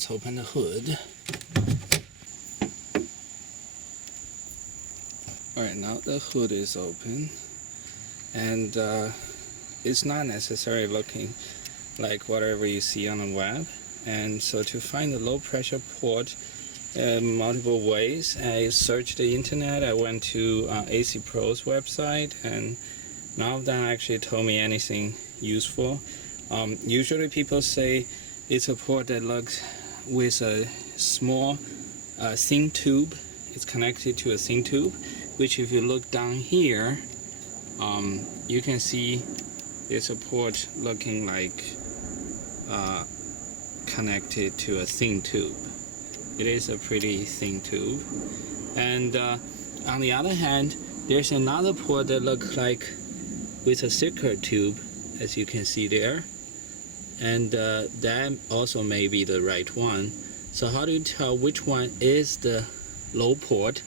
let's open the hood. Alright, now the hood is open, and it's not necessarily looking like whatever you see on the web. And so to find the low pressure port multiple ways, I searched the internet. I went to AC Pro's website, and none of them actually told me anything useful. Usually people say it's a port that looks with a small thin tube. It's connected to a thin tube, which if you look down here, you can see there's a port looking like connected to a thin tube. It is a pretty thin tube. And on the other hand, there's another port that looks like with a thicker tube, as you can see there. And that also may be the right one. So how do you tell which one is the low port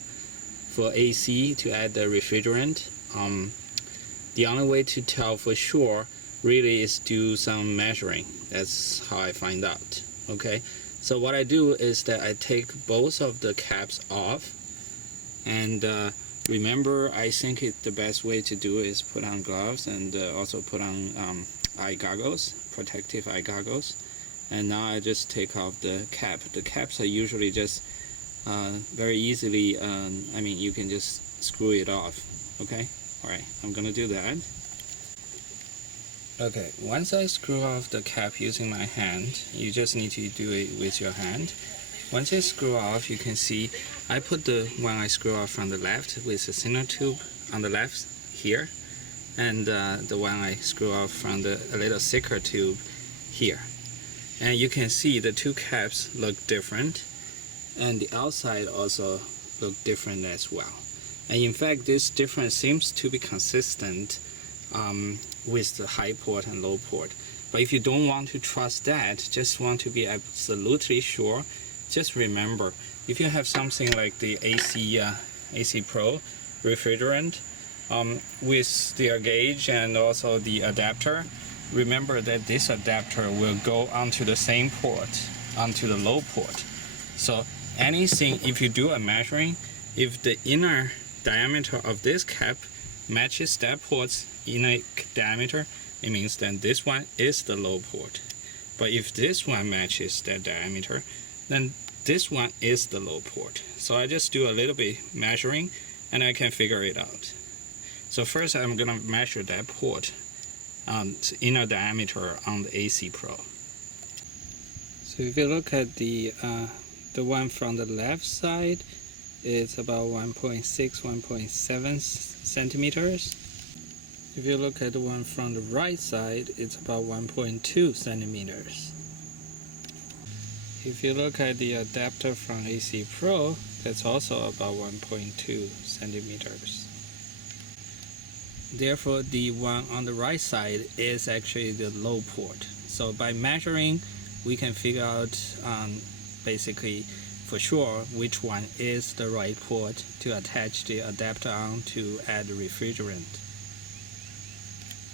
for AC to add the refrigerant? The only way to tell for sure really is do some measuring. That's how I find out. Okay, so what I do is that I take both of the caps off, and remember, I think the best way to do it is put on gloves and also put on eye goggles, protective eye goggles. And now I just take off the cap. The caps are usually just very easily, I mean, you can just screw it off. Okay, alright, I'm gonna do that. Okay, once I screw off the cap using my hand, you just need to do it with your hand. Once I screw off, you can see I put the one I screw off from the left with the thinner tube on the left here, and the one I screw off from the a little thicker tube here. And you can see the two caps look different, and the outside also look different as well. And in fact, this difference seems to be consistent with the high port and low port. But if you don't want to trust that, just want to be absolutely sure, just remember, if you have something like the AC Pro refrigerant with the gauge and also the adapter, remember that this adapter will go onto the same port, onto the low port. So anything, if you do a measuring, if the inner diameter of this cap matches that port's inner diameter, it means that this one is the low port. But if this one matches that diameter, then this one is the low port. So I just do a little bit measuring and I can figure it out. So first I'm gonna measure that port inner diameter on the AC Pro. So if you look at the one from the left side, it's about 1.6, 1.7 centimeters. If you look at the one from the right side, it's about 1.2 centimeters. If you look at the adapter from AC Pro, that's also about 1.2 centimeters. Therefore, the one on the right side is actually the low port. So by measuring, we can figure out basically for sure which one is the right port to attach the adapter on to add refrigerant.